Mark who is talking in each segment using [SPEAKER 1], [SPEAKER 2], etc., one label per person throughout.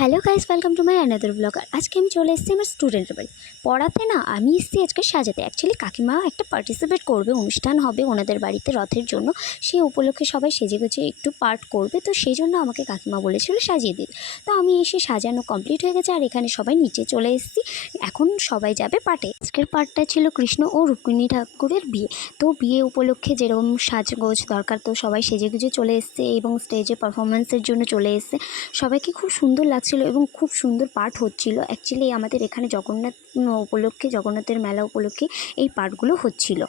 [SPEAKER 1] Hello guys welcome to my another blogger আজকে আমি চলে এসেছি আমার স্টুডেন্টের বাড়ি। পড়াতে না, আমি এসেছি আজকে সাজাতে। অ্যাকচুয়ালি কাকিমা একটা পার্টিসিপেট করবে, অনুষ্ঠান হবে ওনাদের বাড়িতে রথের জন্য। সেই উপলক্ষে সবাই সেজে গুজে একটু পার্ট করবে, তো সেই জন্য আমাকে কাকিমা বলেছিল সাজিয়ে দিতে। তো আমি এসে সাজানো কমপ্লিট হয়ে গেছে, আর এখানে সবাই নিচে চলে এসেছি। এখন সবাই যাবে পার্টে আজকের পার্টটা ছিল কৃষ্ণ ও রুক্মিণী ঠাকুরের বিয়ে। তো বিয়ে উপলক্ষে যেরকম সাজগোজ দরকার, তো সবাই সেজে গুজে চলে এসছে এবং স্টেজে পারফরমেন্সের জন্য চলে এসছে। সবাইকে খুব সুন্দর লাগছিল এবং খুব সুন্দর পাঠ হচ্ছিল। অ্যাকচুয়ালি আমাদের এখানে জগন্নাথ উপলক্ষে, জগন্নাথের মেলা উপলক্ষে এই পাঠগুলো হচ্ছিল।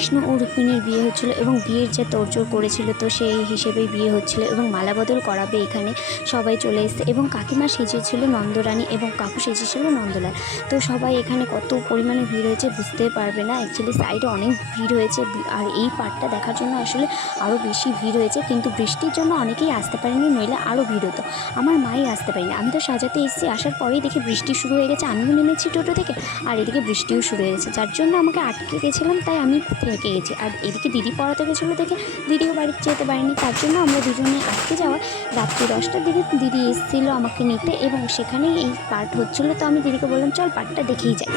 [SPEAKER 1] কৃষ্ণ ও রুক্মিণীর বিয়ে হচ্ছিল এবং বিয়ের যে তোড়জোড় করেছিল তো সেই হিসেবেই বিয়ে হচ্ছিল এবং মালাবদল করাবে এখানে সবাই চলে এসেছে এবং কাকিমা সেজেছিল নন্দরানী এবং কাকু সেজেছিল নন্দলাল। তো সবাই এখানে কত পরিমাণে ভিড় হয়েছে বুঝতে পারবে না। অ্যাকচুয়ালি সাইডে অনেক ভিড় হয়েছে আর এই পার্টটা দেখার জন্য আসলে আরও বেশি ভিড় হয়েছে কিন্তু বৃষ্টির জন্য অনেকেই আসতে পারেনি, নইলে আরও ভিড় হতো। আমার মাই আসতে পারেনি। আমি তো সাজাতে এসেছি, আসার পরেই দেখি বৃষ্টি শুরু হয়ে গেছে, আমিও নেমেছি টোটো থেকে, আর এদিকে বৃষ্টিও শুরু হয়ে গেছে। যার জন্য আমাকে আটকে গেছিলাম, তাই আমি ঢেকে গেছি। আর এদিকে দিদি পড়াতে গেছিল দেখে দিদিও বাড়িতে যেতে পারেনি তার জন্য আমরা দুজনে আটকে যাওয়া রাত্রি দশটার দিকে দিদি এসেছিল আমাকে নিতে এবং সেখানে এই পার্ট হচ্ছিল। তো আমি দিদিকে বললাম চল পার্টটা দেখেই যাই।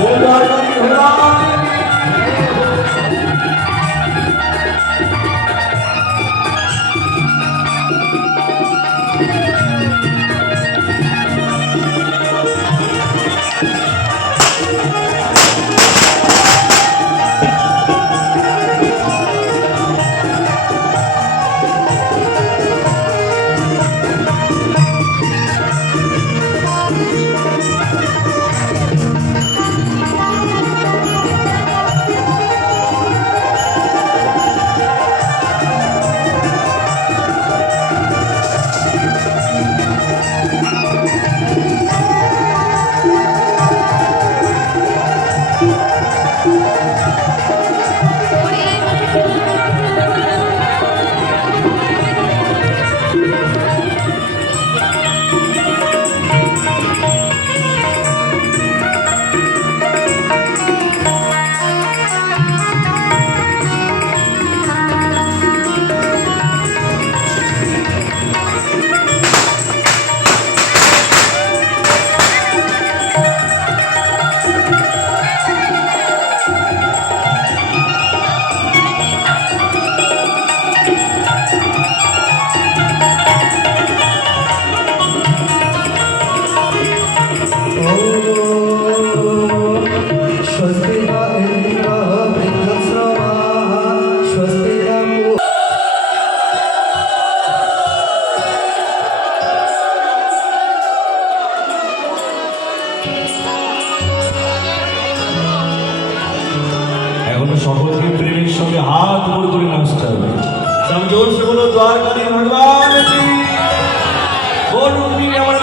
[SPEAKER 2] Oh, my God.
[SPEAKER 3] এখন সকলকে প্রেমের সঙ্গে হাত উপর করে নাচতে হবে। সব জোর সে বলো দ্বারকাধী ভগবান কি বলুন দিন আমার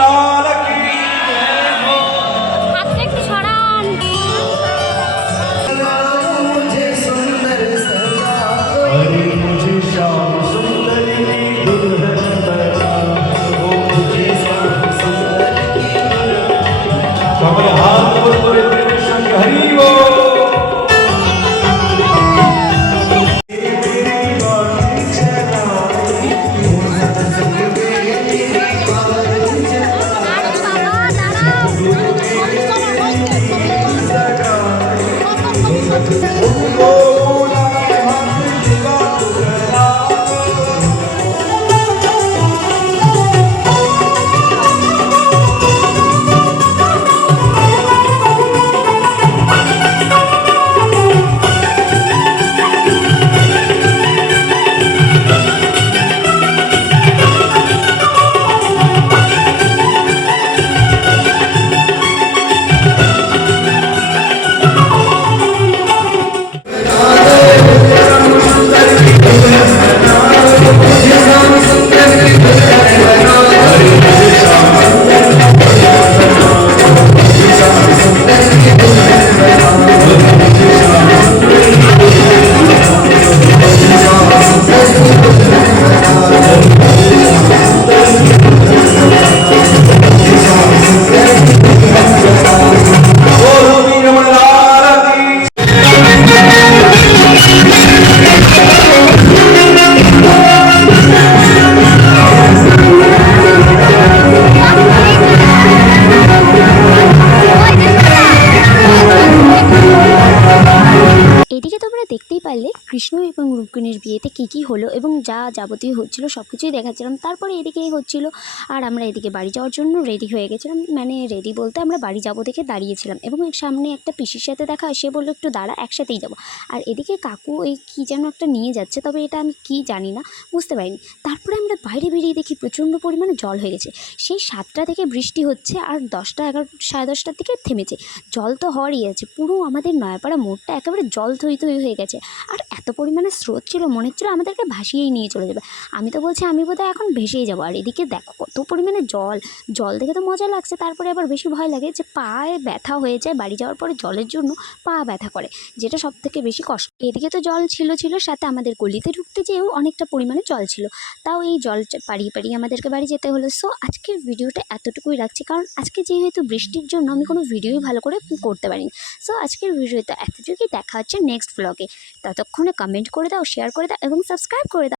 [SPEAKER 1] কৃষ্ণ এবং রুক্মিণীর বিয়েতে কী কী হলো এবং যা যাবতীয় হচ্ছিল সব কিছুই দেখাচ্ছিলাম। তারপরে এদিকে হচ্ছিল আর আমরা এদিকে বাড়ি যাওয়ার জন্য রেডি হয়ে গেছিলাম। মানে রেডি বলতে আমরা বাড়ি যাব দেখে দাঁড়িয়েছিলাম এবং সামনে একটা পিসির সাথে দেখা সে বলল, একটু দাঁড়া, একসাথেই যাব। আর এদিকে কাকু এই কী যেন একটা নিয়ে যাচ্ছে, তবে এটা আমি কী জানি না, বুঝতে পারিনি। তারপরে আমরা বাইরে বেরিয়ে দেখি প্রচণ্ড পরিমাণে জল হয়ে গেছে। সেই সাতটা থেকে বৃষ্টি হচ্ছে আর দশটা, এগারো, সাড়ে দশটার দিকে থেমেছে। জল তো হওয়ারই আছে, পুরো আমাদের নয়াপাড়া মোড়টা একেবারে জল থই থই হয়ে গেছে। আর এত পরিমাণে স্রোত ছিল, মনে হচ্ছিল আমাদেরকে ভাসিয়েই নিয়ে চলে যাবে। আমি তো বলছি, আমি বোধহয় এখন ভেসেই যাব। আর এদিকে দেখো, কত পরিমাণে জল। জল দেখে তো মজা লাগছে, তারপরে আবার বেশি ভয় লাগে যে পায়ে ব্যথা হয়ে যায় বাড়ি যাওয়ার পরে জলের জন্য পা ব্যথা করে, যেটা সব থেকে বেশি কষ্ট। এদিকে তো জল ছিল ছিল, সাথে আমাদের গলিতে ঢুকতে যেয়েও অনেকটা পরিমাণে জল ছিল। তাও এই জল পাড়িয়ে পাড়িয়ে আমাদেরকে বাড়ি যেতে হলো। সো আজকের ভিডিওটা এতটুকুই রাখছি, কারণ আজকে যেহেতু বৃষ্টির জন্য আমি কোনো ভিডিওই ভালো করে করতে পারিনি। সো আজকের ভিডিওতে এতটুকুই, দেখা হচ্ছে নেক্সট ব্লগে ততক্ষণে কমেন্ট করে দাও শেয়ার করে দাও এবং সাবস্ক্রাইব করে দাও।